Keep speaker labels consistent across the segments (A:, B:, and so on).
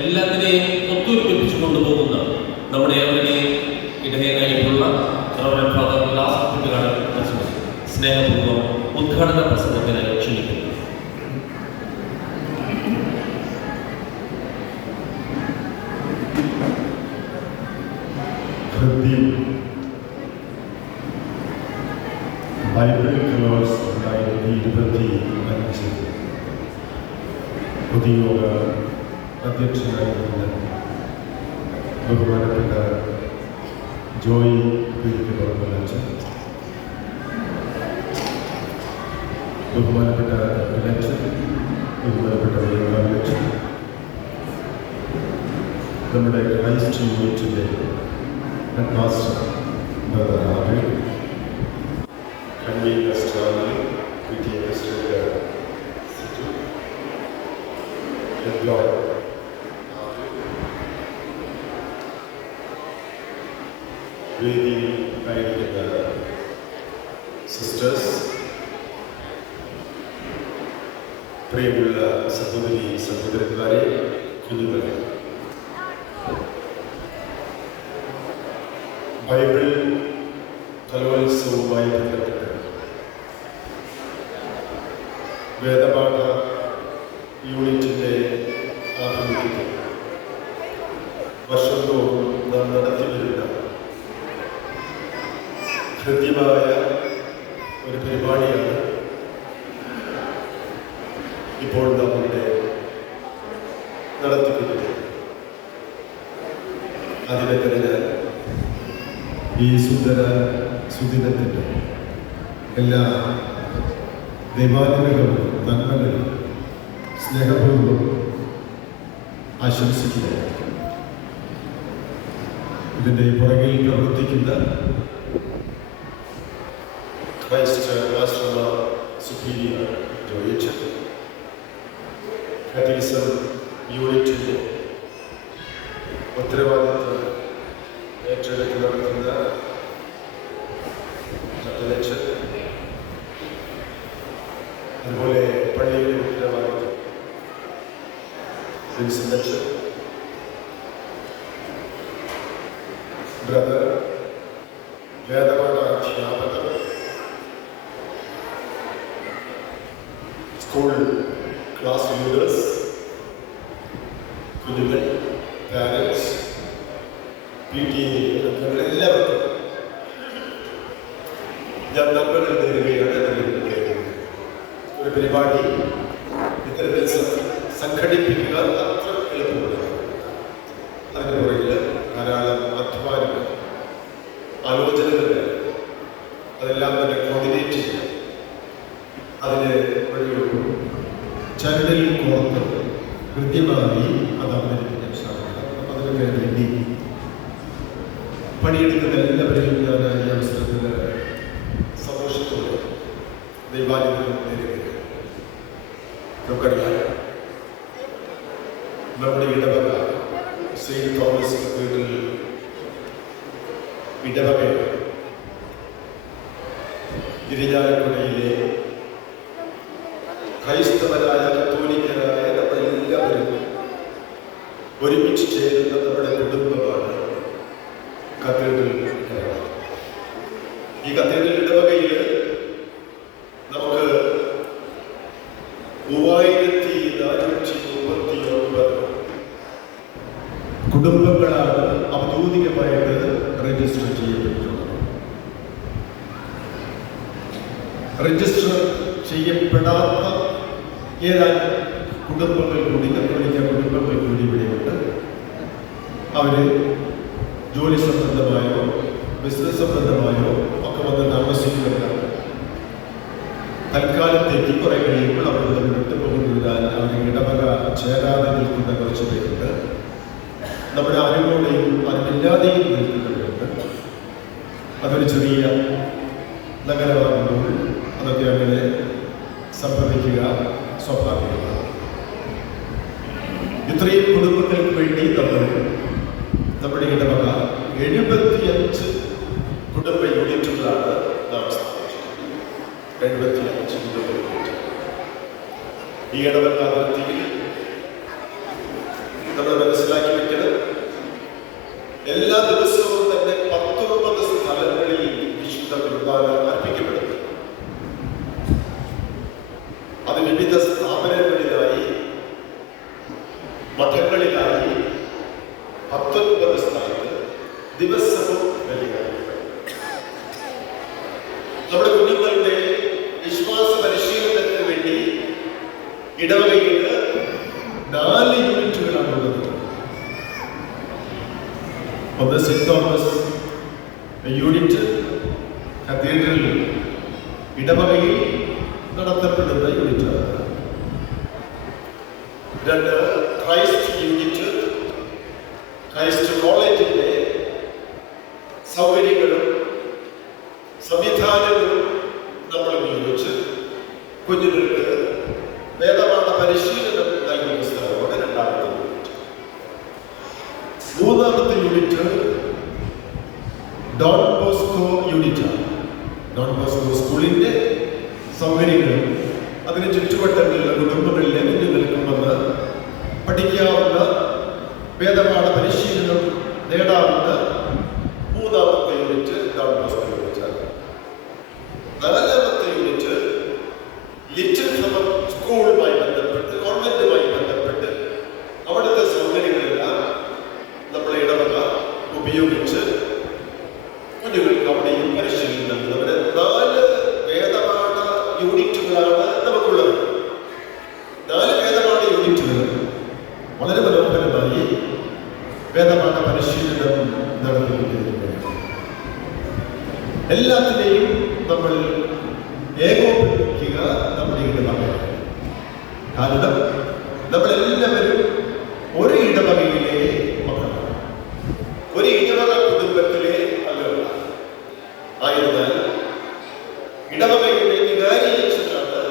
A: എല്ലാത്തിനെയും ഒത്തൊരുമിപ്പിച്ചു കൊണ്ടുപോകുന്ന നമ്മുടെ ഏവരുടെയും ഇടയനായിട്ടുള്ള ഫാദർ ലാസ്റ്റ് സ്നേഹപൂർവം ഉദ്ഘാടന പ്രസംഗത്തിനായി ക്ഷണിക്കുന്നു.
B: ബൈബിൾ ക്ലോസ് രണ്ടായിരത്തി ഇരുപത്തി അഞ്ച് പൊതുയോഗ അധ്യക്ഷനായിരുന്ന ബഹുമാനപ്പെട്ട ജോയി പുറപ്പെടുവിച്ച് ബഹുമാനപ്പെട്ട ഇലക്ഷൻ ബഹുമാനപ്പെട്ട ഇലക്ഷൻ നമ്മുടെ ക്രൈസ്റ്റ് യൂണിറ്റിന്റെ headmaster, Brother Ravi, convener Stanley, PTA President, City, employee. Sisters പ്രിയമുള്ള സഹോദരി സഹോദരന്മാരെ കുഞ്ഞുങ്ങളെ ബൈബിൾ കലോത്സവവുമായി ബന്ധപ്പെട്ട് വേദപാഠ യൂണിറ്റിന്റെ ആഭിമുഖ്യത്തിൽ വർഷം തോറും നാം നടത്തിവരുന്ന ഹൃദ്യമായ ഒരു പരിപാടിയാണ് ഇപ്പോൾ നമ്മളുടെ നടത്തിക്കുന്നത് അതിനെ തന്നെ ഈ സുന്ദര സുദിനത്തിന്റെ എല്ലാ ദൈവാനുഗ്രഹവും നന്മകളും സ്നേഹപൂർവം ആശംസിക്കുക ഇതിന്റെ പുറകിൽ പ്രവർത്തിക്കുന്ന ക്രൈസ്റ്റ് ആശ്രമ സുപ്പീരിയർ ജോയിച്ചൻ കാറ്റഗിസം യൂണിറ്റിന്റെ ഉത്തരവാദിത്വം ഏറ്റെടുത്ത് നടത്തുന്ന അലക്ഷൻ അതുപോലെ പള്ളിയുടെ ഉത്തരവാദിത്വം അച്ഛൻ ബ്രദർ വേദപാഠ സ്കൂൾ ക്ലാസ് ലീഡേഴ്സ് കുഞ്ഞുങ്ങൾ പാരൻസ് പി ടി എല്ലാവർക്കും ഞാൻ ഒരു പരിപാടി ഇത്തരത്തിൽ സംഘടിപ്പിക്കുക അത്ര പുറകിൽ ധാരാളം അധ്വാനങ്ങൾ ആലോചനകൾ അതെല്ലാം തന്നെ കോർഡിനേറ്റ് ചെയ്യുക അതിന് ചരടിൽ കോർത്ത് കൃത്യമായി അത് അവതരിപ്പിക്കാൻ സാധിക്കണം അതിന് വേണ്ടി പണിയെടുക്കുന്ന എല്ലാവരെയും ഞാൻ ഈ അവസരത്തിൽ സന്തോഷത്തോടെ ദൈവാനുഗ്രഹം നേരുകയാണ്. നമുക്കറിയാം നമ്മുടെ ഇടവക സെയിന്റ് തോമസ് കത്തീഡ്രൽ ഇടവക ഇരിഞ്ഞാലക്കുടയിലെ ക്രൈസ്തവരായ കത്തോലിക്കരായ നമ്മളെല്ലാവരും ഒരുമിച്ച് ചേരുന്ന നമ്മുടെ കുടുംബമാണ് കത്തീഡ്രൽ ഈ കത്തീഡ്രൽ ഇടവകയിൽ നമുക്ക് മൂവായിരത്തി നാനൂറ്റി മുപ്പത്തി ഒൻപത് കുടുംബങ്ങളാണ് ഔദ്യോഗികമായിട്ട് രജിസ്റ്റർ ചെയ്യപ്പെട്ടിട്ടുള്ളത്. രജിസ്റ്റർ ചെയ്യപ്പെടാത്ത ഏതാനും കുടുംബങ്ങൾ കൂടി കത്തോലിക്ക കുടുംബങ്ങൾ കൂടി ഇവിടെയുണ്ട്. അവർ ജോലി സംബന്ധമായോ ബിസിനസ് സംബന്ധമായോ ഒക്കെ വന്ന് താമസിക്കുന്നവരാണ് തൽക്കാലത്തേക്ക് കുറെ കഴിയുമ്പോൾ അവർ തന്നെ വിട്ടുപോകുന്നതിനാൽ അവർ ഇടവക ചേരാതെ നിൽക്കുന്ന കുറച്ച് പേരുണ്ട്. നമ്മുടെ അറിവോടെയും അറിവില്ലാതെയും നിൽക്കുന്നവരുണ്ട്. അതൊരു ചെറിയ ഇടവകയിൽ നാല് യൂണിറ്റുകളാണുള്ളത് ഒന്ന് സെന്റ് തോമസ് യൂണിറ്റ് കത്തീഡ്രലിൽ ഇടവകയിൽ നടത്തപ്പെടുന്ന യൂണിറ്റാണ് രണ്ട് ക്രൈസ്റ്റ് യൂണിറ്റ് ക്രൈസ്റ്റ് കോളേജിന്റെ സൗകര്യങ്ങളും സംവിധാനങ്ങളും നമ്മൾ ഉപയോഗിച്ച് കുഞ്ഞുങ്ങൾക്ക് വേദപാഠ പരിശീലനം നൽകുന്ന സ്ഥലമാണ് രണ്ടാമത്തെ യൂണിറ്റ് മൂന്നാമത്തെ യൂണിറ്റ് ഡോൺ ബോസ്കോ യൂണിറ്റാണ് ഡോൺ ബോസ്കോ സ്കൂളിന്റെ സൗകര്യങ്ങളും അതിന് ചുറ്റുവട്ടങ്ങളിലെ കുടുംബങ്ങളിലെ കുഞ്ഞുങ്ങൾക്കും വന്ന് പഠിക്കാവുന്ന വേദപാഠ പരിശീലനം നേടാവുന്ന മൂന്നാമത്തെ യൂണിറ്റ് ഡോൺ ബോസ്കോ യൂണിറ്റാണ് നാലാമത്തെ യൂണിറ്റ് ലിറ്റിൽ ഫ്ലവർ സ്കൂളുമായി ബന്ധപ്പെട്ട് ഗവൺമെന്റുമായി ബന്ധപ്പെട്ട് അവിടുത്തെ സൗകര്യങ്ങളെല്ലാം നമ്മളെ ഇടവക ഉപയോഗിച്ച് കുഞ്ഞുങ്ങൾക്ക് അവിടെയും പരിശീലനം നൽകുന്നവര് നാല് വേദപാഠ യൂണിറ്റുകളാണ് നമുക്കുള്ളത് നാല് വേദപാഠ യൂണിറ്റുകൾ വളരെ മനോഹരമായി വേദപാഠ പരിശീലനം നടത്തിക്കൊണ്ടിരിക്കുകയാണ് എല്ലാത്തിനെയും നമ്മൾ ഏകോപിപ്പിക്കുക നമ്മുടെ ഇടവകയാണ് കാരണം നമ്മളെല്ലാവരും ഒരു ഇടവകയിലെ മക്കളാണ്. ഒരു ഇടവക കുടുംബത്തിലെ അംഗങ്ങളാണ് ആയതിനാൽ ഇടവകയുടെ വികാരിയച്ഛനാണ്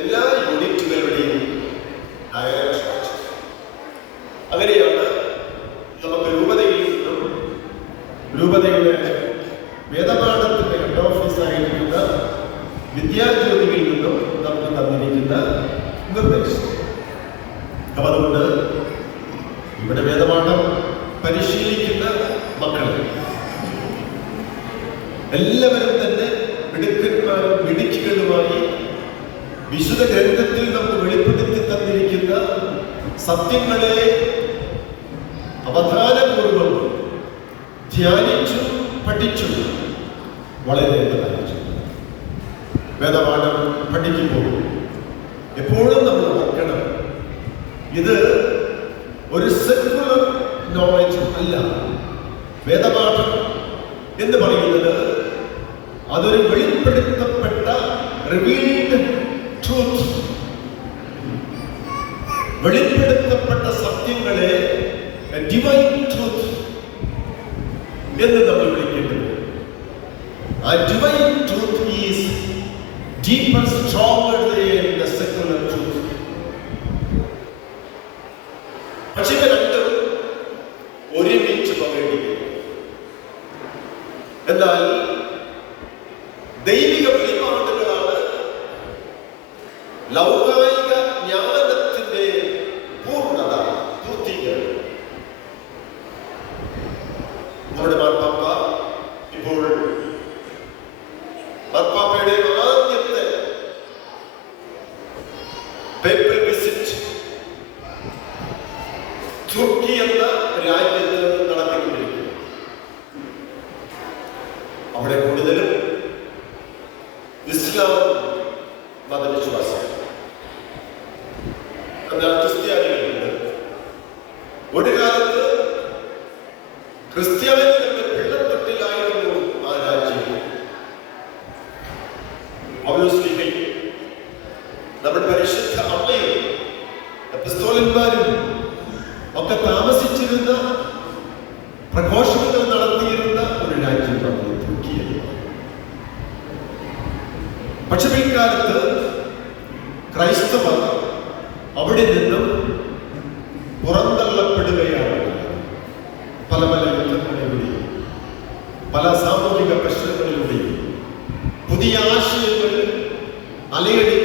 B: എല്ലാ യൂണിറ്റുകളുടെയും ഡയറക്ഷൻ അങ്ങനെയാണ് നമുക്ക് രൂപതയിൽ നിന്നും രൂപതയുടെ വേദപാഠത്തിന്റെ ഹെഡ് ഓഫീസായിരിക്കുന്ന വിദ്യാജ്യോതിയിൽ നിന്നും നമുക്ക് തന്നിരിക്കുന്ന നിർദ്ദേശം. അപ്പൊ അതുകൊണ്ട് ഇവിടെ വേദപാഠം പരിശീലിക്കുന്ന മക്കൾ എല്ലാവരും തന്നെ മിടുക്കന്മാരും മിടുക്കികളുമായി വിശുദ്ധ ഗ്രന്ഥത്തിൽ നമുക്ക് വെളിപ്പെടുത്തി തന്നിരിക്കുന്ന സത്യങ്ങളെ അവധാനപൂർവം ധ്യാനിച്ചു പഠിച്ചും. വളരേണ്ടതായിരിക്കും. വേദപാഠം പഠിക്കുമ്പോൾ എപ്പോഴും നമ്മൾ ഓർക്കണം ഇത് ഒരു സെക്കുലർ നോളജ് അല്ല. വേദപാഠം എന്ന് പറയുന്നത് അതൊരു വെളിപ്പെടുത്തപ്പെട്ട റിവീൽഡ് ട്രൂത്ത് വെളിപ്പെടുത്തപ്പെട്ട സത്യങ്ങളെ ഡിവൈൻ ട്രൂത്ത് എന്ന് നമ്മൾ ആ divine truth is deeper stronger the secular truth പക്ഷെ ഇവ രണ്ടും ഒരുമിച്ച് പകരുകയും എന്നാൽ ദൈവിക വെളിപാടുകളാണ് ലൗകായിക ക്രിസ്ത്യാനികളുണ്ട് ഒരു കാലത്ത് A lei